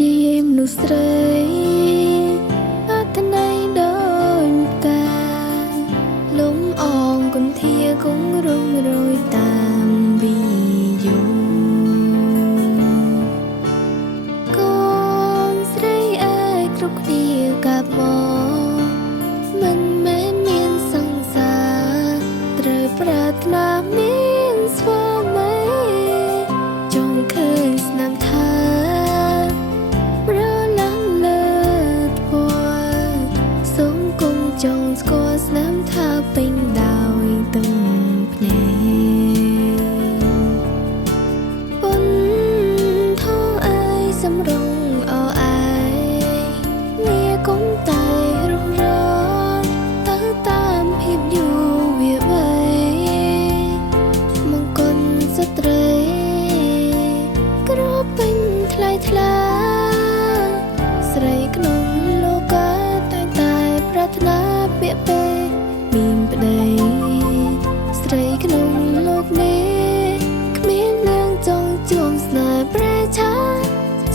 ជាមនុស្សស្រីអត្ថន័យដូចផ្កាលំអងគន្ធាគង់រងរយតាមវិយោកូនស្រីឯគ្រប់គ្នាកាប់មកមិនមែនមានសង្សារត្រូវប្រាថ្នាមានស្វាមីចង់ឃើញស្នាមថាប្រឡាំងលើធម៌សូមគុំចង់ស្គាល់ស្នាមថាពេញដោយទឹកភ្នែកពុនធោអើយសម្រងអអាយងារគុំតែរុះរត់ទៅតាមភាពយូរវាបីមង្គលស្ត្រីគ្របពេញថ្លៃថ្លាស្រីក្នុងលោកាតែងតែប្រាថ្នាពាក្យពេមានប្តីស្រីក្នុងលោកនេះគ្មានរឿងចង់ជួបស្នេហ៍ប្រេឆា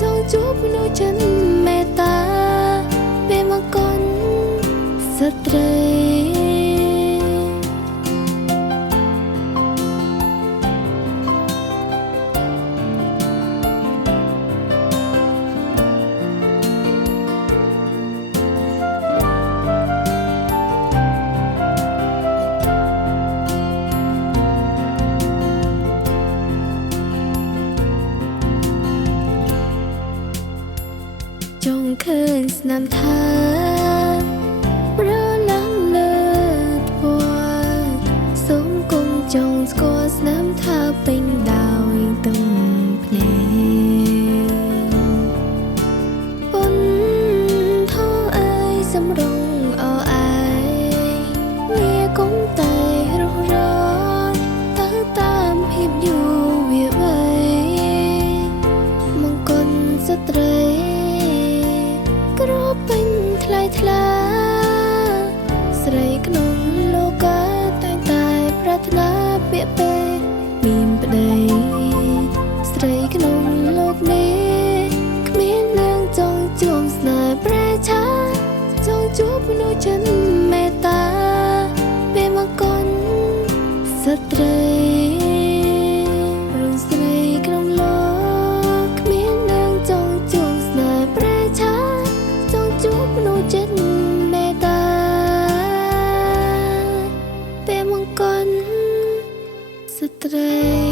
ចង់ជួបមនុស្សចិនមេត្តាពេលមកកូនស្ត្រីចង់ឃើញស្នាមថាប្រឡាំងលើធម៌សូមគុំចង់ស្គាល់ស្នាមថាពេញដោយទឹកភ្នែកពុនធោអើយសម្រងអអាយងារគុំតែរុះរត់ទៅតាមភាពយូរវាបីមង្គលស្ត្រីគ្របពេញថ្លៃថ្លាស្រីក្នុងលោកាតែងតែប្រាថ្នាពាក្យពេមានប្តីស្រីក្នុងលោកនេះគ្មានរឿងចង់ជួបស្នេហ៍ប្រេឆាចង់ជួបមនុស្សចិនមេត្តាពេលមកកូនស្ត្រីរឿងស្រីក្នុងលោកគ្មានរឿងចង់ជួបស្នេហ៍ប្រេឆាជួបមនុស្សចិនមេត្តាពេលមង្គលស្ត្រី